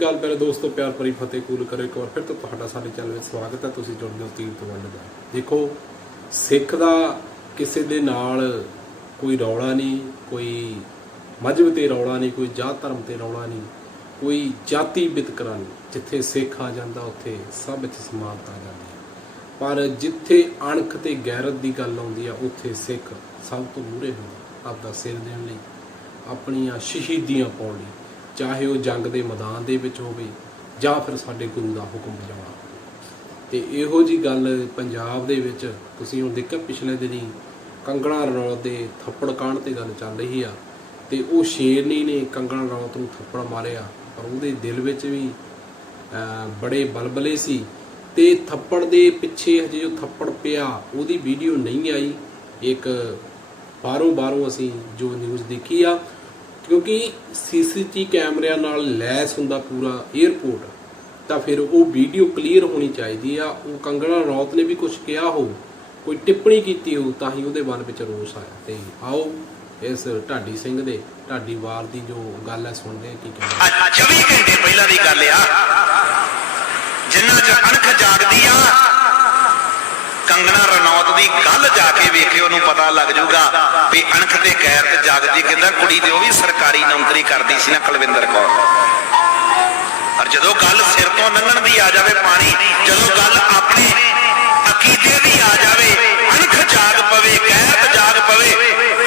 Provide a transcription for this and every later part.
ਅਕਾਲ ਮੇਰੇ ਦੋਸਤੋ, ਪਿਆਰ ਭਰੀ ਫਤਿਹ ਕੂਲ ਕਰੋ ਇੱਕ ਵਾਰ ਫਿਰ ਤੋਂ ਤੁਹਾਡਾ ਸਾਡੇ ਚੈਨਲ ਵਿੱਚ ਸਵਾਗਤ ਹੈ। ਤੁਸੀਂ ਜੁੜਦੇ ਹੋ ਤੀਰ ਤੋਂ ਵੰਡ ਦਾ। ਦੇਖੋ, ਸਿੱਖ ਦਾ ਕਿਸੇ ਦੇ ਨਾਲ ਕੋਈ ਰੌਲਾ ਨਹੀਂ, ਕੋਈ ਮਜਬ ਤੇ ਰੌਲਾ ਨਹੀਂ, ਕੋਈ ਜਾਤ ਧਰਮ ਤੇ ਰੌਲਾ ਨਹੀਂ, ਕੋਈ ਜਾਤੀ ਵਿਤਕਰਾ ਨਹੀਂ। ਜਿੱਥੇ ਸਿੱਖ ਆ ਜਾਂਦਾ, ਉੱਥੇ ਸਭ ਵਿੱਚ ਸਮਾਨਤਾ ਆ ਜਾਂਦੀ ਹੈ। ਪਰ ਜਿੱਥੇ ਅਣਖ ਤੇ ਗੈਰਤ ਦੀ ਗੱਲ ਆਉਂਦੀ ਆ ਉੱਥੇ ਸਿੱਖ ਸਭ ਤੋਂ ਮੂਹਰੇ ਹੁੰਦਾ, ਆਪਦਾ ਸਿਰ ਦੇਣ ਲਈ, ਆਪਣੀਆਂ ਸ਼ਹੀਦੀਆਂ ਪਾਉਣ ਲਈ। ਚਾਹੇ ਉਹ ਜੰਗ ਦੇ ਮੈਦਾਨ ਦੇ ਵਿੱਚ ਹੋਵੇ ਜਾਂ ਫਿਰ ਸਾਡੇ ਗੁਰੂ ਦਾ ਹੁਕਮ ਬਜਾਉਣਾ ਹੋਵੇ। ਤੇ ਇਹੋ ਜੀ ਗੱਲ ਪੰਜਾਬ ਦੇ ਵਿੱਚ ਤੁਸੀਂ ਹੁਣ ਦੇਖਿਆ ਪਿਛਲੇ ਦਿਨੀ ਕੰਗਣਾ ਰਣੌਤ ਦੇ ਥੱਪੜ ਕਾਂਡ ਤੇ ਗੱਲ ਚੱਲ ਰਹੀ ਆ ਤੇ ਉਹ ਸ਼ੇਰਨੀ ਨੇ ਕੰਗਣਾ ਰਣੌਤ ਨੂੰ ਥੱਪੜ ਮਾਰਿਆ, ਪਰ ਉਹਦੇ ਦਿਲ ਵਿੱਚ ਵੀ ਬੜੇ ਬਲਬਲੇ ਸੀ ਤੇ ਥੱਪੜ ਦੇ ਪਿੱਛੇ ਹਜੇ ਜੋ ਥੱਪੜ ਪਿਆ, ਉਹਦੀ ਵੀਡੀਓ ਨਹੀਂ ਆਈ। ਇੱਕ ਬਾਹਰੋਂ ਬਾਹਰੋਂ ਅਸੀਂ ਜੋ ਨਿਊਜ਼ ਦੇਖੀ ਆ ਕਿਉਂਕਿ ਸੀਸੀਟੀ ਕੈਮਰਿਆਂ ਨਾਲ ਲੈਸ ਹੁੰਦਾ ਪੂਰਾ 에ਅਰਪੋਰਟ ਤਾਂ ਫਿਰ ਉਹ ਵੀਡੀਓ ਕਲੀਅਰ ਹੋਣੀ ਚਾਹੀਦੀ ਆ। ਉਹ ਕੰਗਣਾ ਰੌਤ ਨੇ ਵੀ ਕੁਝ ਕਿਹਾ ਹੋ, ਕੋਈ ਟਿੱਪਣੀ ਕੀਤੀ ਹੋ, ਤਾਂ ਹੀ ਉਹਦੇ ਮਨ ਵਿੱਚ ਰੋਸ ਆਇਆ। ਤੇ ਆਓ ਇਸ ਢਾਡੀ ਸਿੰਘ ਦੇ, ਢਾਡੀ ਵਾਰ ਦੀ ਜੋ ਗੱਲ ਹੈ, ਸੁਣਦੇ ਹਾਂ ਕੀ ਕਹਿੰਦੇ ਅੱਜ 24 ਘੰਟੇ ਪਹਿਲਾਂ ਦੀ ਗੱਲ ਆ, ਜਿੰਨਾ ਚ ਅਣਖ ਜਾਗਦੀ ਆ ਕੰਗਣਾ ਰਣੌਤ ਦੀ ਗੱਲ ਜਾ ਕੇ ਵੇਖਿਓ, ਉਹਨੂੰ ਪਤਾ ਲੱਗ ਜਾਊਗਾ ਵੀ ਅਣਖ ਤੇ ਗੈਰਤ ਜਾਗਦੀ ਕਹਿੰਦਾ ਕੁੜੀ ਤੇ ਉਹ ਵੀ ਸਰਕਾਰੀ ਨੌਕਰੀ ਕਰਦੀ ਸੀ ਨਾ ਕੁਲਵਿੰਦਰ ਕੌਰ। ਪਰ ਜਦੋਂ ਗੱਲ ਸਿਰ ਤੋਂ ਲੰਘਣ ਦੀ ਆ ਜਾਵੇ ਪਾਣੀ, ਜਦੋਂ ਗੱਲ ਆਪਣੇ ਅਕੀਦੇ ਦੀ ਆ ਜਾਵੇ, ਅਣਖ ਜਾਗ ਪਵੇ ਗੈਰਤ ਜਾਗ ਪਵੇ,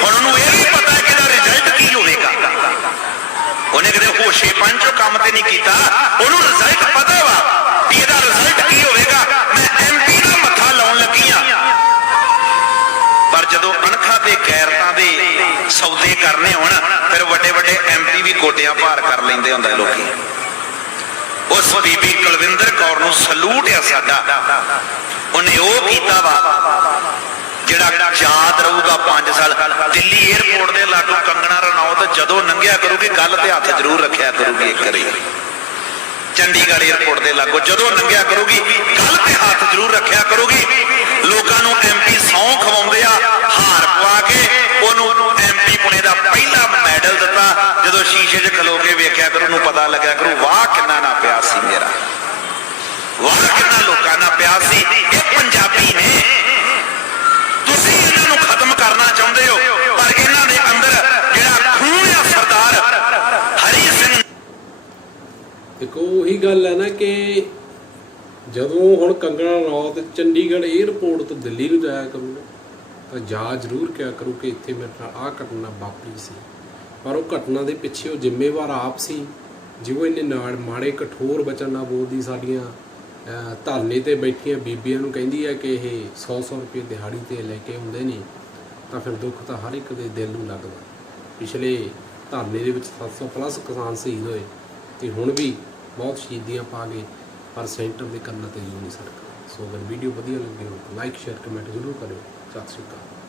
ਹੁਣ ਉਹਨੂੰ ਇਹ ਵੀ ਪਤਾ ਹੈ ਕਿ ਇਹਦਾ ਰਿਜ਼ਲਟ ਕੀ ਹੋਵੇਗਾ। ਉਹਨੇ ਕਦੇ ਹੋਸ਼ੇ ਪੰਚੋ ਕੰਮ ਤੇ ਨਹੀਂ ਕੀਤਾ, ਉਹਨੂੰ ਰਿਜ਼ਲਟ ਤੇ ਦੇ ਸੌਦੇ ਕਰਨੇ ਹੋਣ, ਫਿਰ ਵੱਡੇ ਵੱਡੇ ਐਮਪੀ ਵੀ ਗੋਡਿਆਂ ਭਾਰ ਕਰ ਲੈਂਦੇ ਹੁੰਦੇ ਲੋਕੀ। ਉਸ ਬੀਬੀ ਕੁਲਵਿੰਦਰ ਕੌਰ ਨੂੰ ਸਲੂਟ ਆ ਸਾਡਾ। ਉਹਨੇ ਉਹ ਕੀਤਾ ਵਾ, ਜਿਹੜਾ ਯਾਦ ਰਹੂਗਾ 5 ਸਾਲ। ਦਿੱਲੀ 에ਅਰਪੋਰਟ ਦੇ ਲਾਗੂ ਕੰਗਣਾ ਰਣੌਤ ਜਦੋਂ ਲੰਘਿਆ ਕਰੂਗੀ, ਗੱਲ ਤੇ ਹੱਥ ਜ਼ਰੂਰ ਰੱਖਿਆ ਕਰੂਗੀ ਇੱਕ ਵਾਰੀ। ਚੰਡੀਗੜ੍ਹ 에ਅਰਪੋਰਟ ਦੇ ਲਾਗੂ ਜਦੋਂ ਲੰਘਿਆ ਕਰੂਗੀ, ਗੱਲ ਤੇ ਹੱਥ ਜ਼ਰੂਰ ਰੱਖਿਆ ਕਰੂਗੀ ਲੋਕਾਂ ਨੂੰ ਐਮਪੀ ਸੌਂ ਖਵਾਉਂਦੇ ਆ ਹਾਰ ਪਵਾ ਕੇ ਉਹਨੂੰ ਐਮਪੀ ਪੁਣੇ ਦਾ ਪਹਿਲਾ ਮੈਡਲ ਦਿੱਤਾ ਜਦੋਂ ਸ਼ੀਸ਼ੇ 'ਚ ਖਲੋ ਕੇ ਵੇਖਿਆ ਕਰੂ ਉਹਨੂੰ ਪਤਾ ਲੱਗਿਆ ਕਰੂ ਵਾਹ ਕਿੰਨਾ ਨਾ ਪਿਆਰ ਸੀ ਮੇਰਾ ਵਾਹ ਕਿੰਨਾ ਲੋਕਾਂ ਨਾਲ ਪਿਆਰ ਸੀ। ਇਹ ਪੰਜਾਬੀ ਨੇ। ਤੁਸੀਂ ਇਹਨਾਂ ਨੂੰ ਖਤਮ ਕਰਨਾ ਚਾਹੁੰਦੇ ਹੋ, ਪਰ ਇਹਨਾਂ ਦੇ ਅੰਦਰ ਜਿਹੜਾ ਖੂਨ ਆ ਸਰਦਾਰ, ਹਰੀ ਸਿੰਘ ਦੇਖੋ ਉਹੀ ਗੱਲ ਹੈ ਨਾ ਕਿ ਜਦੋਂ ਹੁਣ ਕੰਗਣਾ ਰੌਤ ਚੰਡੀਗੜ੍ਹ 에ਅਰਪੋਰਟ ਤੋਂ ਦਿੱਲੀ ਨੂੰ ਜਾਇਆ ਕਰੂਗਾ, ਤਾਂ ਜਾ ਜ਼ਰੂਰ ਕਿਹਾ ਕਰੂ ਕਿ ਇੱਥੇ ਮੇਰੇ ਨਾਲ ਆਹ ਘਟਨਾ ਵਾਪਰੀ ਸੀ। ਪਰ ਉਹ ਘਟਨਾ ਦੇ ਪਿੱਛੇ ਉਹ ਜ਼ਿੰਮੇਵਾਰ ਆਪ ਸੀ ਜਿਵੇਂ ਇਹਨੇ ਨਾਲ ਮਾੜੇ ਕਠੋਰ ਬਚਨ ਨਾਲ ਬੋਲਦੀ ਸਾਡੀਆਂ ਧਰਨੇ ਤੇ ਬੈਠੀਆਂ ਬੀਬੀਆਂ ਨੂੰ ਕਹਿੰਦੀ ਹੈ ਕਿ ਇਹ 100-100 ਰੁਪਏ ਦਿਹਾੜੀ ਤੇ ਲੈ ਕੇ ਆਉਂਦੇ ਨੇ, ਤਾਂ ਫਿਰ ਦੁੱਖ ਤਾਂ ਹਰ ਇੱਕ ਦੇ ਦਿਲ ਨੂੰ ਲੱਗਦਾ। ਪਿਛਲੇ ਧਰਨੇ ਦੇ ਵਿੱਚ 700 ਪਲੱਸ ਕਿਸਾਨ ਸ਼ਹੀਦ ਹੋਏ ਤੇ ਹੁਣ ਵੀ ਬਹੁਤ ਸ਼ਹੀਦੀਆਂ ਪਾ ਗਏ ਪਰ ਸੈਂਟਰ ਦੇ ਕੰਨਾਂ ਤੇ ਜੂ ਨਹੀਂ ਸੜਕ। ਸੋ ਅਗਰ ਵੀਡੀਓ ਵਧੀਆ ਲੱਗੀ ਹੋ ਲਾਈਕ ਸ਼ੇਅਰ ਕਮੈਂਟ ਜ਼ਰੂਰ ਕਰਿਓ। ਸਤਿ ਸ਼੍ਰੀ ਅਕਾਲ।